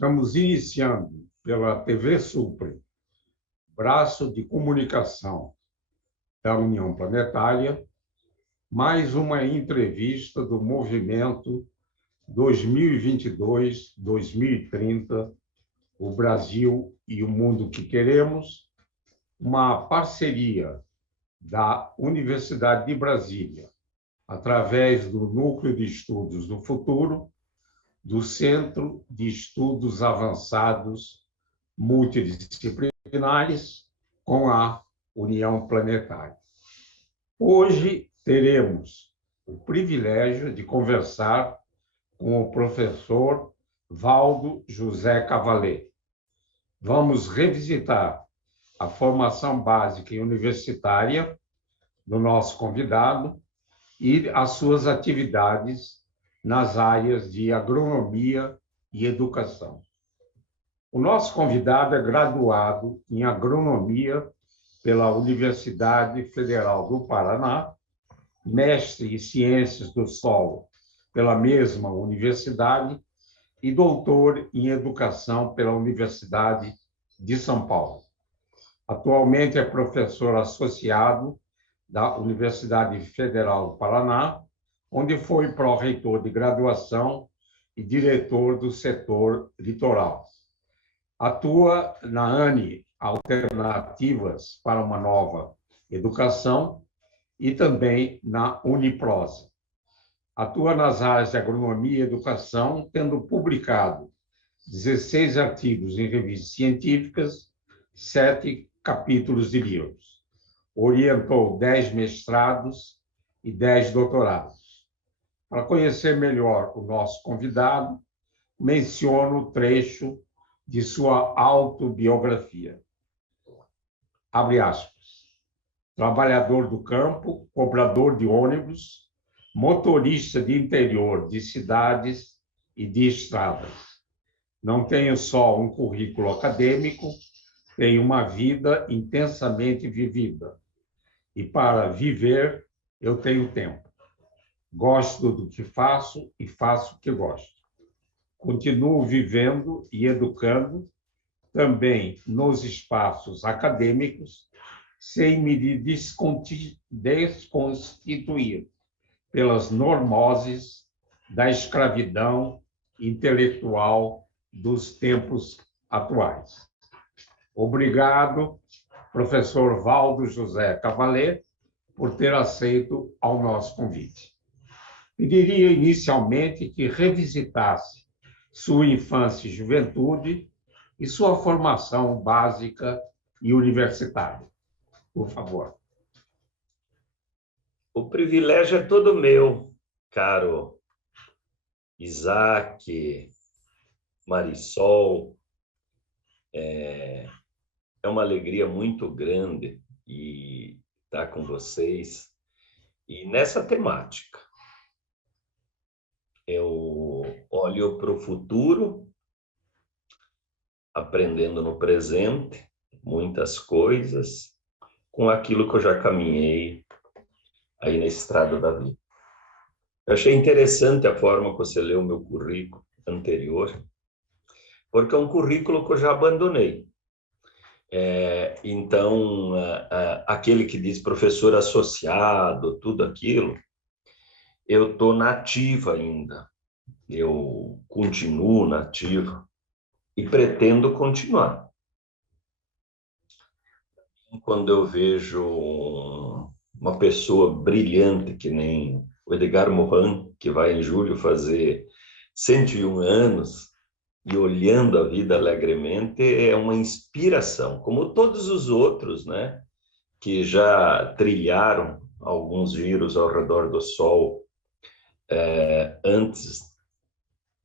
Estamos iniciando pela TV Supre, braço de comunicação da União Planetária, mais uma entrevista do movimento 2022-2030, o Brasil e o mundo que queremos, uma parceria da Universidade de Brasília, através do Núcleo de Estudos do Futuro, do Centro de Estudos Avançados Multidisciplinares, com a União Planetária. Hoje teremos o privilégio de conversar com o professor Valdo José Cavalet. Vamos revisitar a formação básica e universitária do nosso convidado e as suas atividades nas áreas de agronomia e educação. O nosso convidado é graduado em agronomia pela Universidade Federal do Paraná, mestre em ciências do solo pela mesma universidade e doutor em educação pela Universidade de São Paulo. Atualmente é professor associado da Universidade Federal do Paraná, onde foi pró-reitor de graduação e diretor do setor litoral. Atua na ANE, Alternativas para uma Nova Educação, e também na Uniprosa. Atua nas áreas de agronomia e educação, tendo publicado 16 artigos em revistas científicas, 7 capítulos de livros. Orientou 10 mestrados e 10 doutorados. Para conhecer melhor o nosso convidado, menciono o trecho de sua autobiografia. Abre aspas. Trabalhador do campo, cobrador de ônibus, motorista de interior de cidades e de estradas. Não tenho só um currículo acadêmico, tenho uma vida intensamente vivida. E para viver, eu tenho tempo. Gosto do que faço e faço o que gosto. Continuo vivendo e educando, também nos espaços acadêmicos, sem me desconstituir pelas normoses da escravidão intelectual dos tempos atuais. Obrigado, professor Valdo José Cavalet, por ter aceito ao nosso convite. Pediria inicialmente que revisitasse sua infância e juventude e sua formação básica e universitária. Por favor. O privilégio é todo meu, caro Isaac, Marisol. É uma alegria muito grande estar com vocês. E nessa temática, eu olho para o futuro, aprendendo no presente muitas coisas, com aquilo que eu já caminhei aí na estrada da vida. Eu achei interessante a forma que você leu o meu currículo anterior, porque é um currículo que eu já abandonei. Então, aquele que diz professor associado, tudo aquilo, eu estou na ativa ainda. Eu continuo na ativa e pretendo continuar. Quando eu vejo uma pessoa brilhante, que nem o Edgar Morin, que vai em julho fazer 101 anos, e olhando a vida alegremente, é uma inspiração, como todos os outros, né, que já trilharam alguns giros ao redor do Sol antes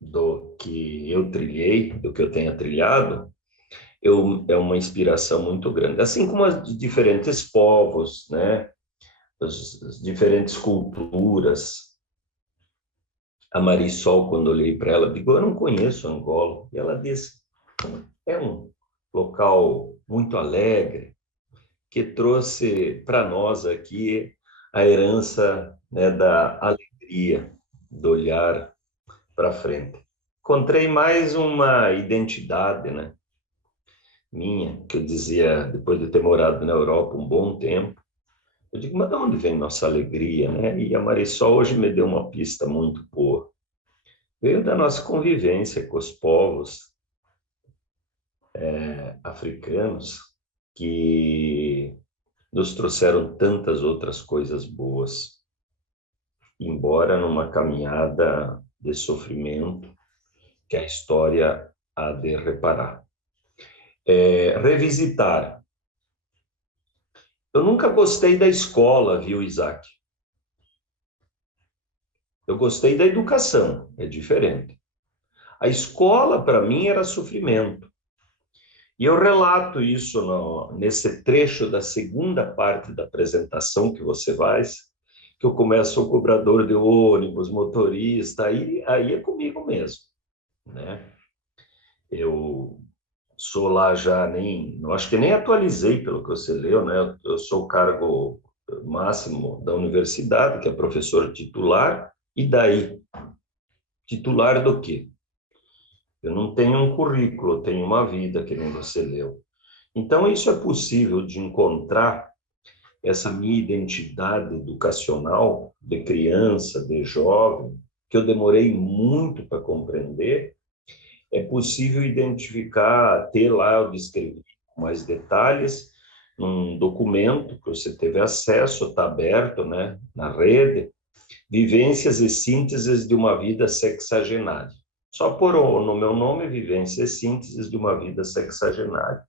do que eu trilhei, do que eu tenha trilhado. É uma inspiração muito grande. Assim como os diferentes povos, né, as diferentes culturas. A Marisol, quando eu olhei para ela, digo, eu não conheço Angola. E ela disse, é um local muito alegre, que trouxe para nós aqui a herança, né, da alegria, do olhar para frente. encontrei mais uma identidade, né, minha, que eu dizia, depois de ter morado na Europa um bom tempo, eu digo, mas de onde vem nossa alegria, né? E a Marisol hoje me deu uma pista muito boa. Veio da nossa convivência com os povos africanos que nos trouxeram tantas outras coisas boas, embora numa caminhada de sofrimento que a história há de reparar. Revisitar. Eu nunca gostei da escola, viu, Isaac? Eu gostei da educação, é diferente. A escola, para mim, era sofrimento. E eu relato isso nesse trecho da segunda parte da apresentação que você faz, que eu começo o cobrador de ônibus, motorista, aí é comigo mesmo, né? Eu sou lá já acho que nem atualizei pelo que você leu, né? Eu sou o cargo máximo da universidade, que é professor titular, e daí? Titular do quê? Eu não tenho um currículo, eu tenho uma vida, que nem você leu. Então, isso é possível de encontrar essa minha identidade educacional de criança, de jovem, que eu demorei muito para compreender, é possível identificar, ter lá, eu descrevi com mais detalhes, num documento que você teve acesso, está aberto, né, na rede, Vivências e Sínteses de uma Vida Sexagenária. Só por no meu nome, Vivências e Sínteses de uma Vida Sexagenária.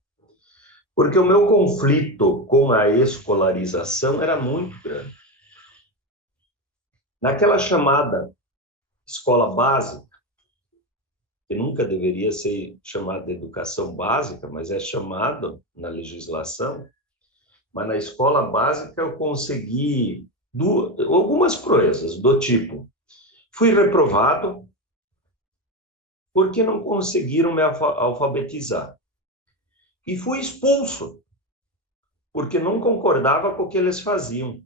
Porque o meu conflito com a escolarização era muito grande. Naquela chamada escola básica, que nunca deveria ser chamada de educação básica, mas é chamado na legislação, mas na escola básica eu consegui algumas proezas, do tipo, fui reprovado porque não conseguiram me alfabetizar. E fui expulso porque não concordava com o que eles faziam.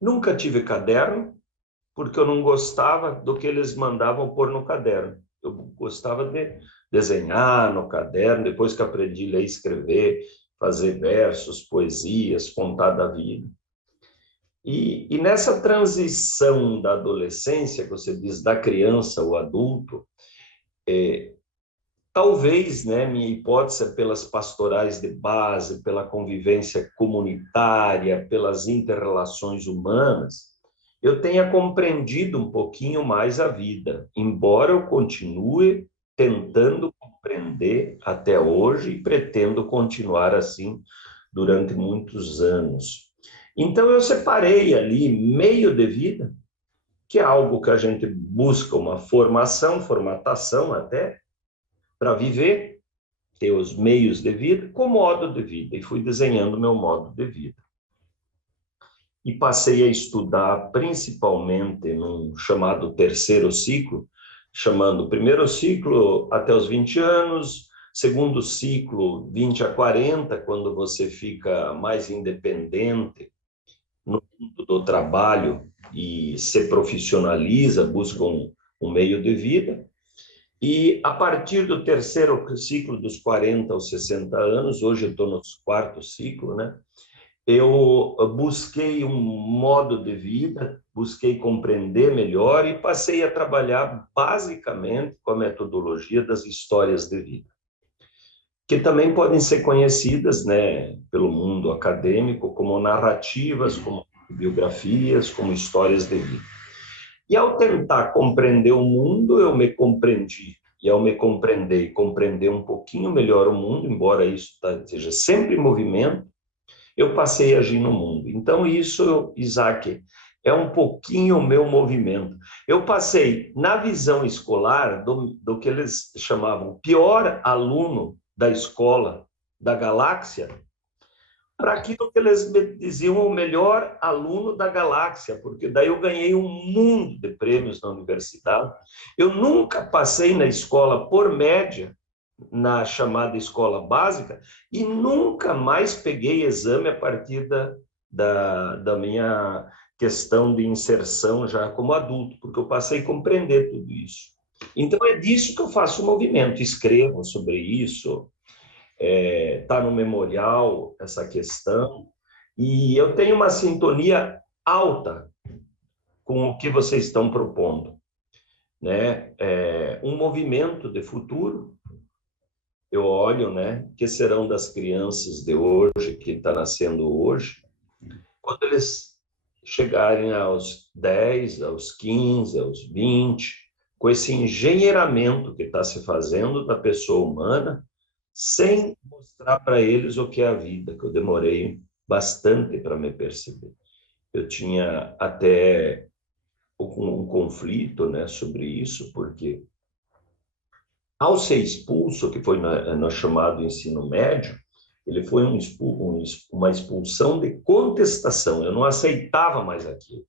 Nunca tive caderno, porque eu não gostava do que eles mandavam pôr no caderno. Eu gostava de desenhar no caderno, depois que aprendi a ler e escrever, fazer versos, poesias, contar da vida. E nessa transição da adolescência, que você diz, da criança ao adulto, talvez, né, minha hipótese é pelas pastorais de base, pela convivência comunitária, pelas interrelações humanas, eu tenha compreendido um pouquinho mais a vida, embora eu continue tentando compreender até hoje e pretendo continuar assim durante muitos anos. Então, eu separei ali meio de vida, que é algo que a gente busca uma formatação até, para viver, ter os meios de vida, com modo de vida, e fui desenhando meu modo de vida. E passei a estudar principalmente num chamado terceiro ciclo, chamando primeiro ciclo até os 20 anos, segundo ciclo 20 a 40, quando você fica mais independente no mundo do trabalho e se profissionaliza, busca um meio de vida. E a partir do terceiro ciclo, dos 40 aos 60 anos, hoje eu estou no quarto ciclo, né? Eu busquei um modo de vida, busquei compreender melhor e passei a trabalhar basicamente com a metodologia das histórias de vida, que também podem ser conhecidas, né, pelo mundo acadêmico como narrativas, como biografias, como histórias de vida. E ao tentar compreender o mundo, eu me compreendi. E ao me compreender e compreender um pouquinho melhor o mundo, embora isso esteja sempre em movimento, eu passei a agir no mundo. Então, isso, Isaac, é um pouquinho o meu movimento. Eu passei, na visão escolar, do que eles chamavam pior aluno da escola, da galáxia, para aquilo que eles me diziam o melhor aluno da galáxia, porque daí eu ganhei um mundo de prêmios na universidade. Eu nunca passei na escola por média, na chamada escola básica, e nunca mais peguei exame a partir da minha questão de inserção já como adulto, porque eu passei a compreender tudo isso. Então, é disso que eu faço o movimento, escrevo sobre isso, está no memorial essa questão, e eu tenho uma sintonia alta com o que vocês estão propondo, né? Um movimento de futuro. Eu olho, né, que serão das crianças de hoje, que está nascendo hoje, quando eles chegarem aos 10, aos 15, aos 20, com esse engenheiramento que está se fazendo da pessoa humana, sem mostrar para eles o que é a vida, que eu demorei bastante para me perceber. Eu tinha até um conflito, né, sobre isso, porque ao ser expulso, que foi no chamado ensino médio, ele foi uma expulsão de contestação. Eu não aceitava mais aquilo.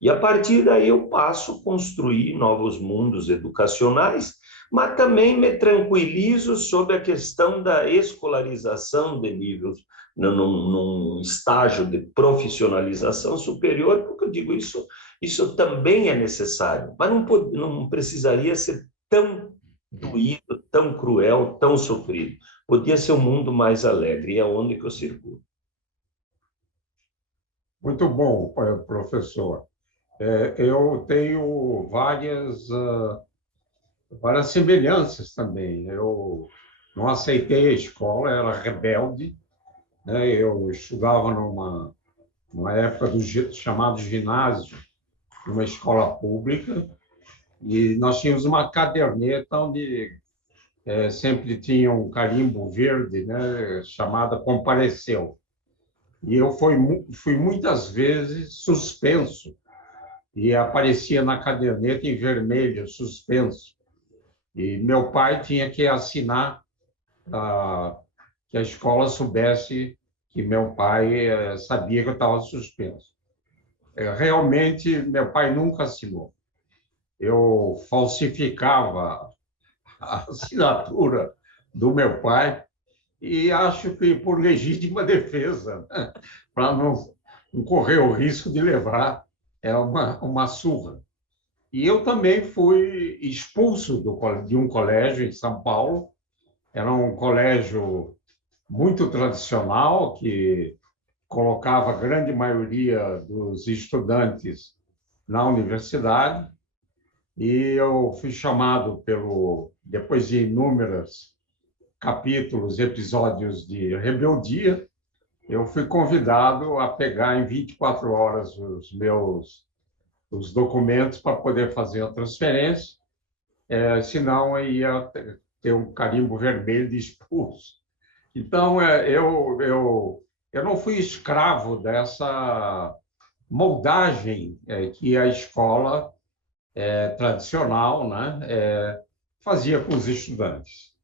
E a partir daí eu passo a construir novos mundos educacionais, mas também me tranquilizo sobre a questão da escolarização de níveis, num estágio de profissionalização superior, porque eu digo isso também é necessário, mas não precisaria ser tão doído, tão cruel, tão sofrido. Podia ser um mundo mais alegre, e é onde que eu circulo. Muito bom, professor. Eu tenho várias semelhanças também. Eu não aceitei a escola, era rebelde, né? Eu estudava numa época do chamado ginásio, numa escola pública, e nós tínhamos uma caderneta onde sempre tinha um carimbo verde, né, chamada compareceu. E eu fui muitas vezes suspenso, e aparecia na caderneta em vermelho, suspenso. E meu pai tinha que assinar que a escola soubesse que meu pai sabia que eu estava suspenso. Realmente, meu pai nunca assinou. Eu falsificava a assinatura do meu pai e acho que por legítima defesa, né? Para não correr o risco de levar uma surra. E eu também fui expulso de um colégio em São Paulo. Era um colégio muito tradicional, que colocava a grande maioria dos estudantes na universidade. E eu fui chamado depois de inúmeros capítulos, episódios de rebeldia, eu fui convidado a pegar em 24 horas os documentos para poder fazer a transferência, senão eu ia ter um carimbo vermelho de expulso. Então, eu não fui escravo dessa moldagem que a escola tradicional, né, fazia com os estudantes.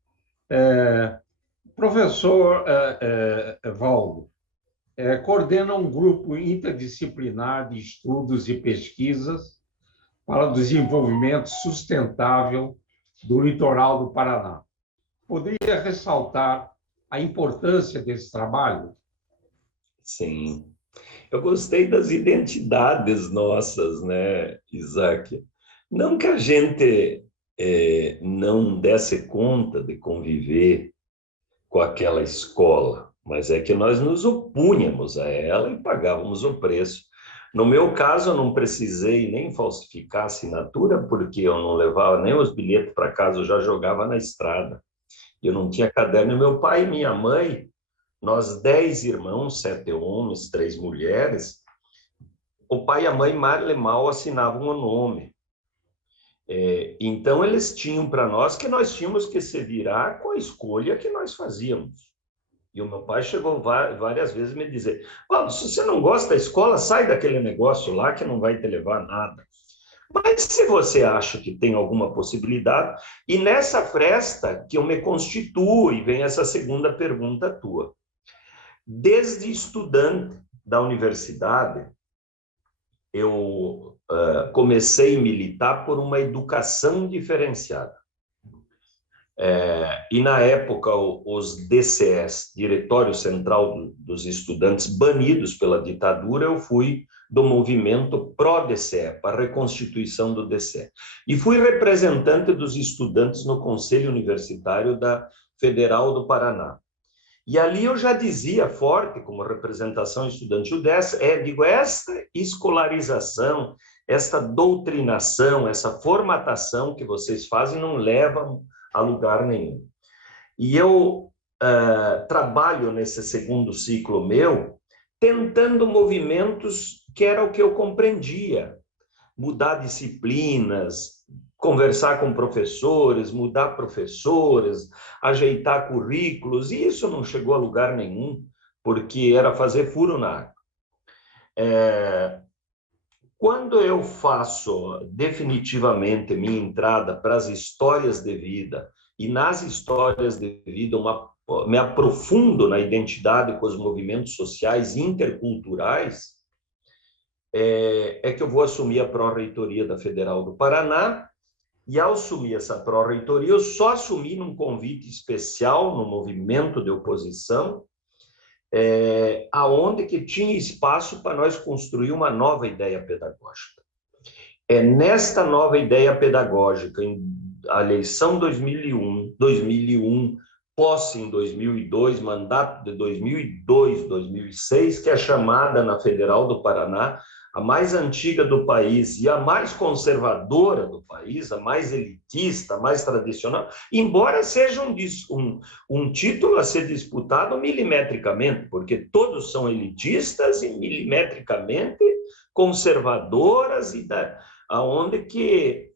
Professor Valdo, coordena um grupo interdisciplinar de estudos e pesquisas para o desenvolvimento sustentável do litoral do Paraná. Poderia ressaltar a importância desse trabalho? Sim. Eu gostei das identidades nossas, né, Isaac? Não que a gente não desse conta de conviver com aquela escola, mas é que nós nos opunhamos a ela e pagávamos o preço. No meu caso, eu não precisei nem falsificar a assinatura, porque eu não levava nem os bilhetes para casa, eu já jogava na estrada. Eu não tinha caderno. Meu pai e minha mãe, nós 10 irmãos, 7 homens, 3 mulheres, o pai e a mãe mal e mal assinavam o nome. Então, eles tinham para nós que nós tínhamos que se virar com a escolha que nós fazíamos. E o meu pai chegou várias vezes a me dizer: se você não gosta da escola, sai daquele negócio lá que não vai te levar a nada. Mas se você acha que tem alguma possibilidade, e nessa fresta que eu me constituo, e vem essa segunda pergunta tua. Desde estudante da universidade, eu comecei a militar por uma educação diferenciada. E, na época, os DCEs, Diretório Central dos Estudantes, banidos pela ditadura, eu fui do movimento pró-DCE, para a reconstituição do DCE. E fui representante dos estudantes no Conselho Universitário da Federal do Paraná. E ali eu já dizia forte, como representação estudantil esta escolarização, esta doutrinação, essa formatação que vocês fazem não leva a lugar nenhum. E eu trabalho nesse segundo ciclo meu, tentando movimentos que era o que eu compreendia, mudar disciplinas, conversar com professores, mudar professores, ajeitar currículos, e isso não chegou a lugar nenhum, porque era fazer furo na água. Quando eu faço definitivamente minha entrada para as histórias de vida, e nas histórias de vida me aprofundo na identidade com os movimentos sociais interculturais, que eu vou assumir a pró-reitoria da Federal do Paraná. E ao assumir essa pró-reitoria, eu só assumi num convite especial no movimento de oposição, aonde que tinha espaço para nós construir uma nova ideia pedagógica. Nesta nova ideia pedagógica, a eleição 2001, posse em 2002, mandato de 2002, 2006, que é chamada na Federal do Paraná a mais antiga do país e a mais conservadora do país, a mais elitista, a mais tradicional, embora seja um título a ser disputado milimetricamente, porque todos são elitistas e milimetricamente conservadoras, e aonde que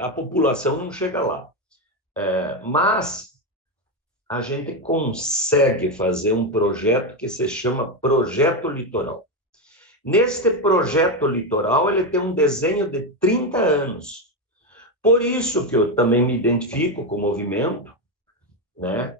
a população não chega lá. Mas a gente consegue fazer um projeto que se chama Projeto Litoral. Neste projeto litoral, ele tem um desenho de 30 anos. Por isso que eu também me identifico com o movimento, né?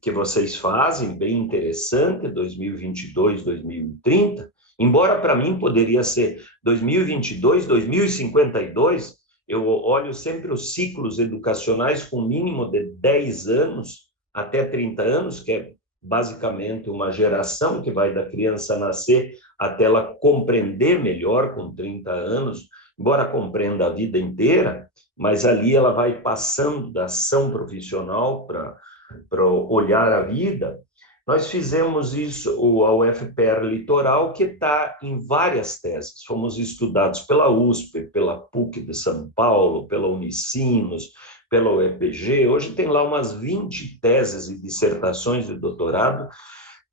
Que vocês fazem, bem interessante, 2022, 2030, embora para mim poderia ser 2022, 2052, eu olho sempre os ciclos educacionais com mínimo de 10 anos até 30 anos, que é basicamente uma geração que vai da criança nascer até ela compreender melhor com 30 anos, embora compreenda a vida inteira, mas ali ela vai passando da ação profissional para olhar a vida. Nós fizemos isso, a UFPR Litoral, que está em várias teses. Fomos estudados pela USP, pela PUC de São Paulo, pela Unicinos, pela UEPG. Hoje tem lá umas 20 teses e dissertações de doutorado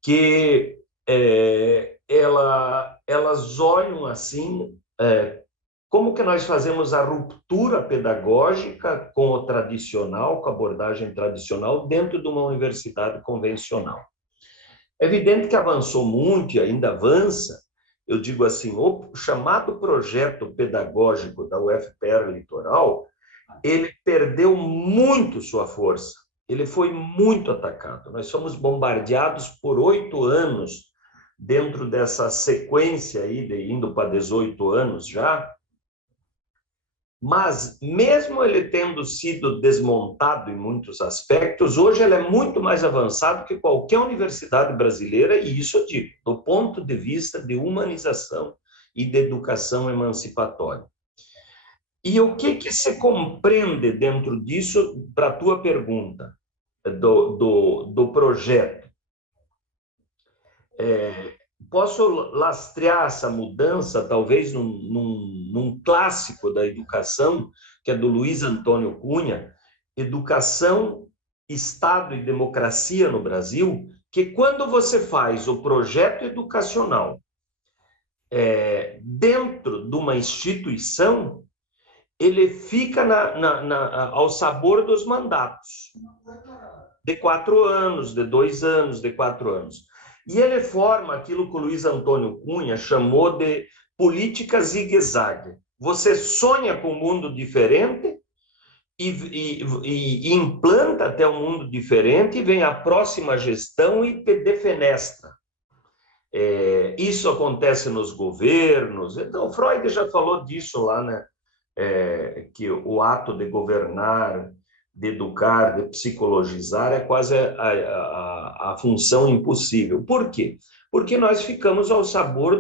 que elas olham assim, como que nós fazemos a ruptura pedagógica com o tradicional, com a abordagem tradicional, dentro de uma universidade convencional. É evidente que avançou muito e ainda avança. Eu digo assim, o chamado projeto pedagógico da UFPR Litoral, ele perdeu muito sua força, ele foi muito atacado. Nós fomos bombardeados por 8 anos dentro dessa sequência aí, indo para 18 anos já, mas mesmo ele tendo sido desmontado em muitos aspectos, hoje ele é muito mais avançado que qualquer universidade brasileira, e isso eu digo, do ponto de vista de humanização e de educação emancipatória. E o que se compreende dentro disso, para a tua pergunta, do projeto? Posso lastrear essa mudança, talvez, num clássico da educação, que é do Luiz Antônio Cunha, Educação, Estado e Democracia no Brasil, que quando você faz o projeto educacional dentro de uma instituição, ele fica ao sabor dos mandatos, de 4 anos, de 2 anos, de 4 anos. E ele forma aquilo que o Luiz Antônio Cunha chamou de política zigue-zague. Você sonha com um mundo diferente e implanta até um mundo diferente, e vem a próxima gestão e te defenestra. Isso acontece nos governos. Então, Freud já falou disso lá, né? que o ato de governar, de educar, de psicologizar é quase a função impossível. Por quê? Porque nós ficamos ao sabor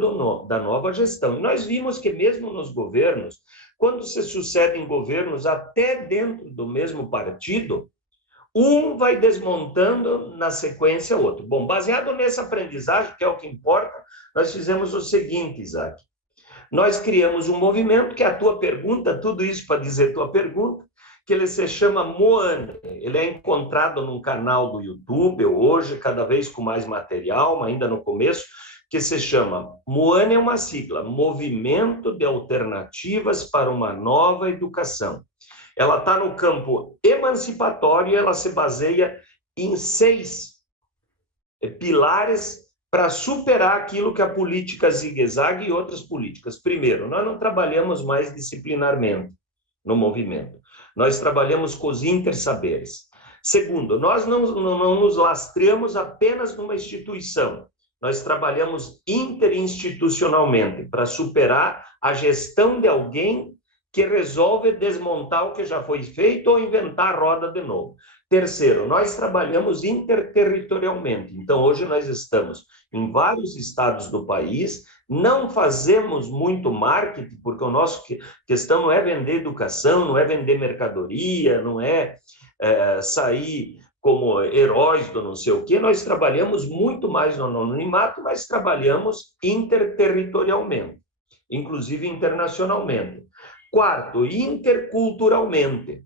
da nova gestão. E nós vimos que mesmo nos governos, quando se sucedem governos até dentro do mesmo partido, um vai desmontando na sequência outro. Bom, baseado nessa aprendizagem, que é o que importa, nós fizemos o seguinte, Isaac. Nós criamos um movimento, que é a tua pergunta, tudo isso para dizer tua pergunta, que ele se chama Moane. Ele é encontrado num canal do YouTube, hoje, cada vez com mais material, mas ainda no começo, que se chama Moane, é uma sigla, Movimento de Alternativas para uma Nova Educação. Ela está no campo emancipatório e ela se baseia em 6 pilares para superar aquilo que a política zigue-zague e outras políticas. Primeiro, nós não trabalhamos mais disciplinarmente no movimento. Nós trabalhamos com os intersaberes. Segundo, nós não nos lastreamos apenas numa instituição. Nós trabalhamos interinstitucionalmente para superar a gestão de alguém que resolve desmontar o que já foi feito ou inventar a roda de novo. Terceiro, nós trabalhamos interterritorialmente. Então, hoje nós estamos em vários estados do país, não fazemos muito marketing, porque a nossa questão não é vender educação, não é vender mercadoria, não é sair como heróis do não sei o quê. Nós trabalhamos muito mais no anonimato, mas trabalhamos interterritorialmente, inclusive internacionalmente. Quarto, interculturalmente.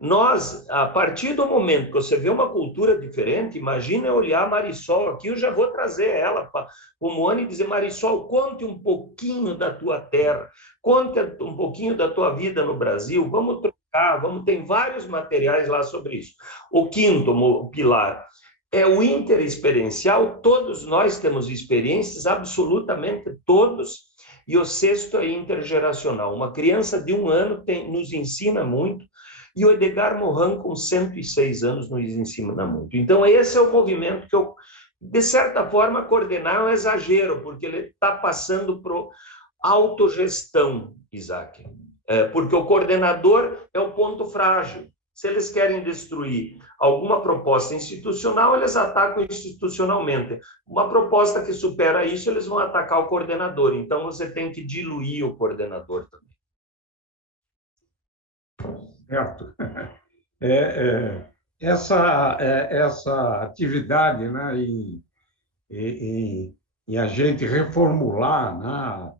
Nós, a partir do momento que você vê uma cultura diferente, imagina eu olhar a Marisol aqui, eu já vou trazer ela para o Moane e dizer, Marisol, conte um pouquinho da tua terra, conte um pouquinho da tua vida no Brasil, vamos trocar, tem vários materiais lá sobre isso. O quinto pilar é o interexperiencial, todos nós temos experiências, absolutamente todos, e o sexto é intergeracional. Uma criança de 1 ano nos ensina muito, e o Edgar Morin, com 106 anos, nos ensina muito. Então, esse é o movimento que eu, de certa forma, coordenar é um exagero, porque ele está passando para autogestão, Isaac. Porque o coordenador é o ponto frágil. Se eles querem destruir alguma proposta institucional, eles atacam institucionalmente. Uma proposta que supera isso, eles vão atacar o coordenador. Então, você tem que diluir o coordenador também. Certo. Essa atividade, né, em a gente reformular, né,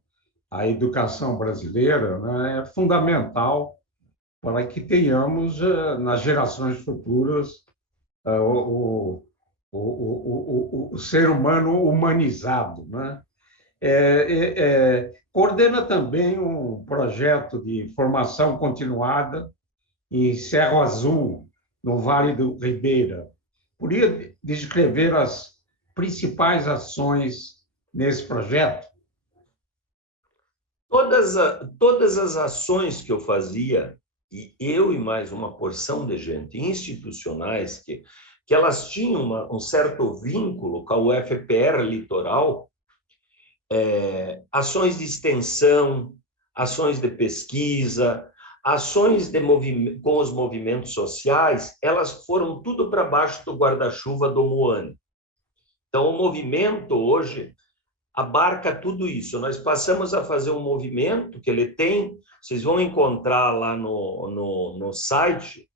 a educação brasileira, né, é fundamental para que tenhamos, nas gerações futuras, o ser humano humanizado, né? Coordena também um projeto de formação continuada em Cerro Azul, no Vale do Ribeira. Poderia descrever as principais ações nesse projeto? Todas as ações que eu fazia, e eu e mais uma porção de gente, institucionais, que elas tinham um certo vínculo com a UFPR Litoral, ações de extensão, ações de pesquisa, ações com os movimentos sociais, elas foram tudo para baixo do guarda-chuva do Moane. Então, o movimento hoje abarca tudo isso. Nós passamos a fazer um movimento que ele tem, vocês vão encontrar lá no site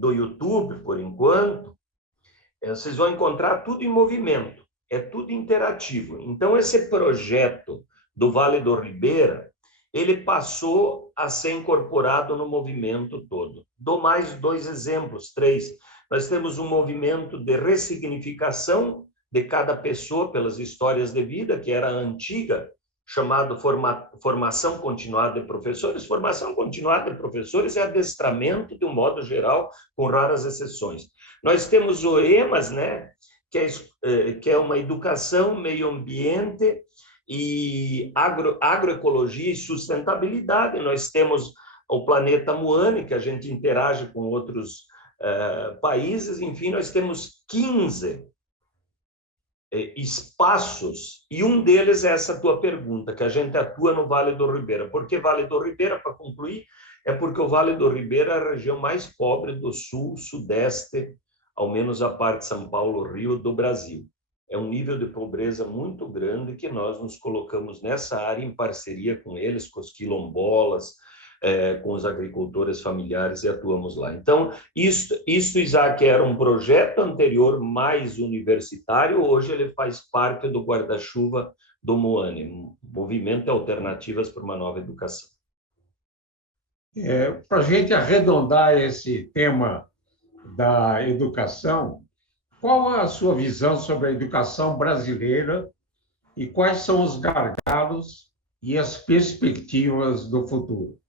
do YouTube, por enquanto, vocês vão encontrar tudo em movimento, é tudo interativo. Então, esse projeto do Vale do Ribeira, ele passou a ser incorporado no movimento todo. Dou mais 2 exemplos, 3. Nós temos um movimento de ressignificação de cada pessoa pelas histórias de vida, que era a antiga, chamado formação continuada de professores. Formação continuada de professores é adestramento, de um modo geral, com raras exceções. Nós temos o EMAS, né, que é uma educação, meio ambiente e agroecologia e sustentabilidade. Nós temos o Planeta Moane, que a gente interage com outros países. Enfim, nós temos 15 espaços, e um deles é essa tua pergunta, que a gente atua no Vale do Ribeira. Por que Vale do Ribeira? Para concluir, é porque o Vale do Ribeira é a região mais pobre do sul, sudeste, ao menos a parte de São Paulo, Rio, do Brasil. É um nível de pobreza muito grande que nós nos colocamos nessa área em parceria com eles, com os quilombolas, com os agricultores familiares, e atuamos lá. Então, isso, Isaac, era um projeto anterior mais universitário, hoje ele faz parte do guarda-chuva do Moane, Movimento Alternativas para uma Nova Educação. Para a gente arredondar esse tema da educação, qual é a sua visão sobre a educação brasileira e quais são os gargalos e as perspectivas do futuro?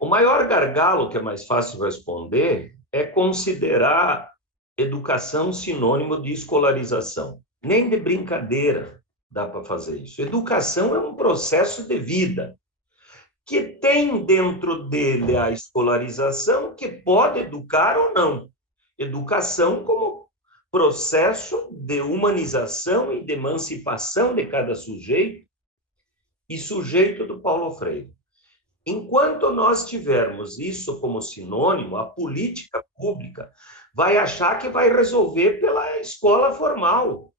O maior gargalo, que é mais fácil responder, é considerar educação sinônimo de escolarização. Nem de brincadeira dá para fazer isso. Educação é um processo de vida, que tem dentro dele a escolarização, que pode educar ou não. Educação como processo de humanização e de emancipação de cada sujeito, e sujeito do Paulo Freire. Enquanto nós tivermos isso como sinônimo, a política pública vai achar que vai resolver pela escola formal.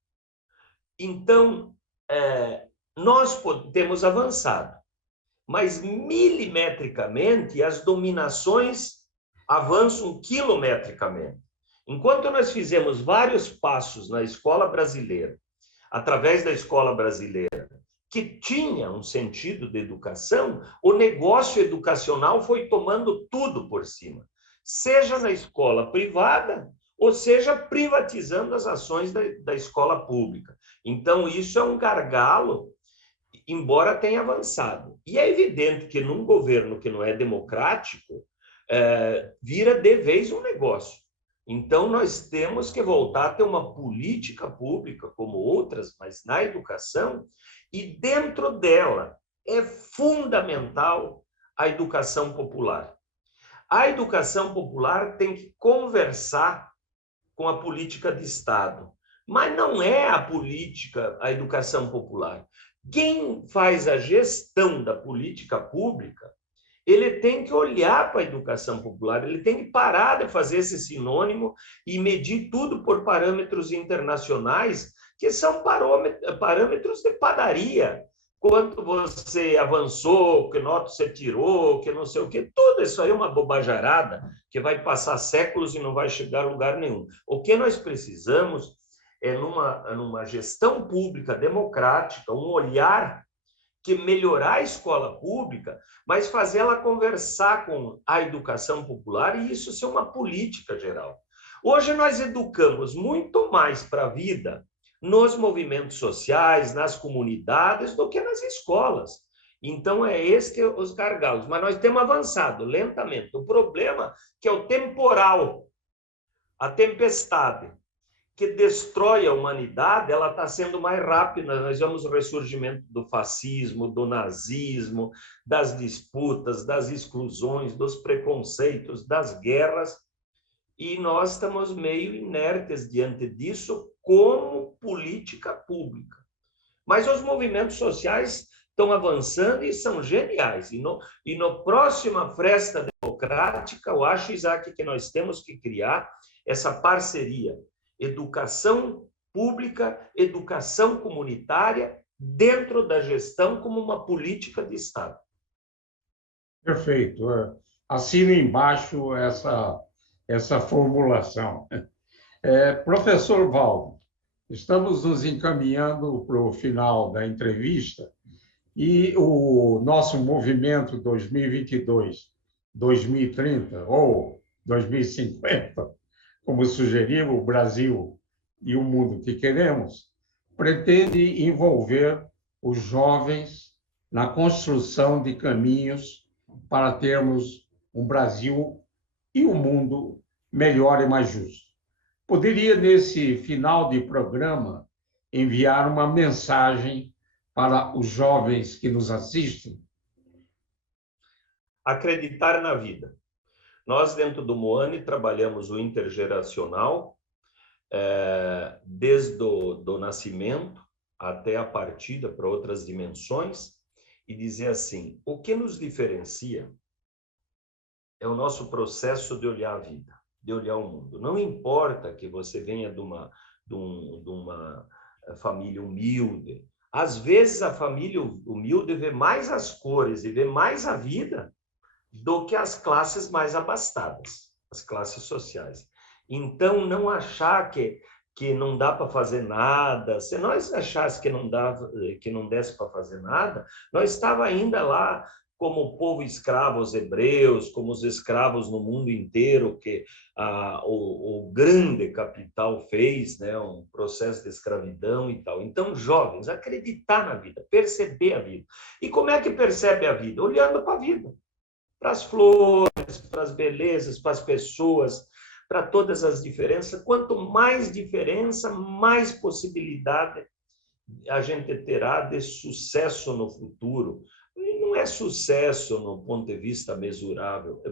Então, nós temos avançado, mas milimetricamente as dominações avançam quilometricamente. Enquanto nós fizemos vários passos na escola brasileira, através da escola brasileira, que tinha um sentido de educação, o negócio educacional foi tomando tudo por cima, seja na escola privada, ou seja, privatizando as ações da escola pública. Então, isso é um gargalo, embora tenha avançado. E é evidente que num governo que não é democrático, vira de vez um negócio. Então, nós temos que voltar a ter uma política pública, como outras, mas na educação, e dentro dela é fundamental a educação popular. A educação popular tem que conversar com a política de Estado, mas não é a política, a educação popular. Quem faz a gestão da política pública, ele tem que olhar para a educação popular, ele tem que parar de fazer esse sinônimo e medir tudo por parâmetros internacionais, que são parâmetros de padaria. Quanto você avançou, que nota você tirou, que não sei o quê, tudo isso aí é uma bobajarada que vai passar séculos e não vai chegar a lugar nenhum. O que nós precisamos é numa gestão pública democrática, um olhar que melhorar a escola pública, mas fazer ela conversar com a educação popular e isso ser uma política geral. Hoje nós educamos muito mais para a vida nos movimentos sociais, nas comunidades, do que nas escolas. Então, é esse que é os gargalos. Mas nós temos avançado lentamente. O problema é que é o temporal, a tempestade, que destrói a humanidade, ela está sendo mais rápida. Nós vemos o ressurgimento do fascismo, do nazismo, das disputas, das exclusões, dos preconceitos, das guerras, e nós estamos meio inertes diante disso como política pública. Mas os movimentos sociais estão avançando e são geniais. E no próxima Fresta Democrática, eu acho, Isaac, que nós temos que criar essa parceria. Educação pública, educação comunitária, dentro da gestão como uma política de Estado. Perfeito. Assino embaixo essa formulação. Professor Valdo, estamos nos encaminhando para o final da entrevista e o nosso movimento 2022-2030 ou 2050, como sugeriu o Brasil e o mundo que queremos, pretende envolver os jovens na construção de caminhos para termos um Brasil e um mundo melhor e mais justo. Poderia, nesse final de programa, enviar uma mensagem para os jovens que nos assistem? Acreditar na vida. Nós, dentro do Moane, trabalhamos o intergeracional, desde do nascimento até a partida para outras dimensões, e dizer assim, o que nos diferencia é o nosso processo de olhar a vida, de olhar o mundo. Não importa que você venha de uma família humilde. Às vezes, a família humilde vê mais as cores e vê mais a vida do que as classes mais abastadas, as classes sociais. Então, não achar que não dá para fazer nada. Se nós achasse que não desse para fazer nada, nós estava ainda lá como o povo escravo, os hebreus, como os escravos no mundo inteiro, que o grande capital fez, né, um processo de escravidão e tal. Então, jovens, acreditar na vida, perceber a vida. E como é que percebe a vida? Olhando para a vida, para as flores, para as belezas, para as pessoas, para todas as diferenças. Quanto mais diferença, mais possibilidade a gente terá de sucesso no futuro. E não é sucesso no ponto de vista mensurável, é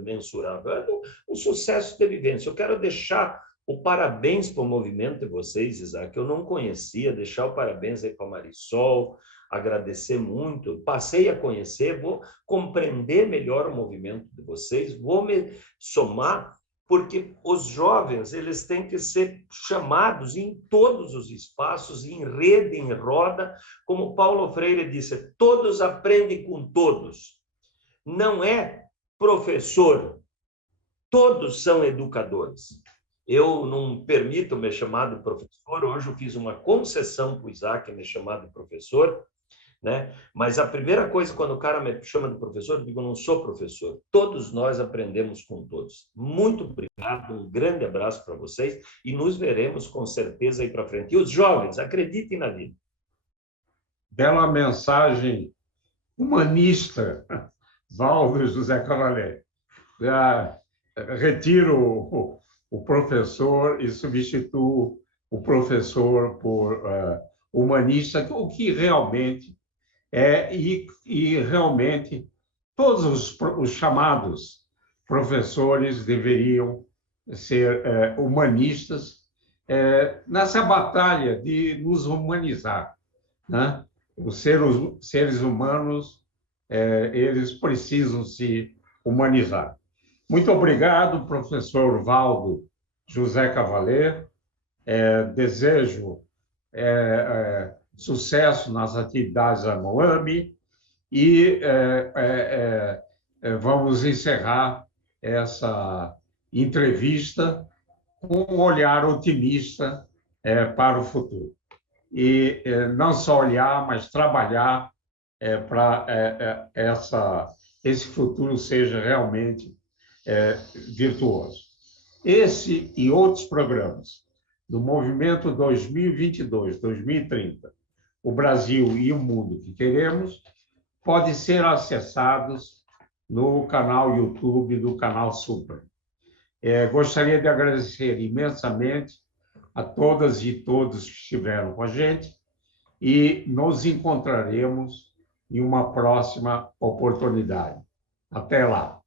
um sucesso de vivência. Eu quero deixar o parabéns para o movimento de vocês, Isaac, eu não conhecia, deixar o parabéns aí para a Marisol, agradecer muito, passei a conhecer, vou compreender melhor o movimento de vocês, vou me somar, porque os jovens, eles têm que ser chamados em todos os espaços, em rede, em roda, como Paulo Freire disse, todos aprendem com todos. Não é professor, todos são educadores. Eu não permito me chamar de professor, hoje eu fiz uma concessão para o Isaac me chamar de professor, né? Mas a primeira coisa, quando o cara me chama de professor, eu digo, não sou professor. Todos nós aprendemos com todos. Muito obrigado, um grande abraço para vocês e nos veremos com certeza aí para frente. E os jovens, acreditem na vida. Bela mensagem humanista, Valdo José Cavalieri. Retiro o professor e substituo o professor por humanista, o que realmente e realmente todos os chamados professores deveriam ser humanistas nessa batalha de nos humanizar, né? Os seres humanos, eles precisam se humanizar. Muito obrigado, professor Valdo José Cavalieri. Desejo sucesso nas atividades da Moami e vamos encerrar essa entrevista com um olhar otimista para o futuro. E não só olhar, mas trabalhar para esse futuro seja realmente virtuoso. Esse e outros programas do Movimento 2022-2030, o Brasil e o Mundo que Queremos, podem ser acessados no canal YouTube do Canal Super. Gostaria de agradecer imensamente a todas e todos que estiveram com a gente e nos encontraremos em uma próxima oportunidade. Até lá!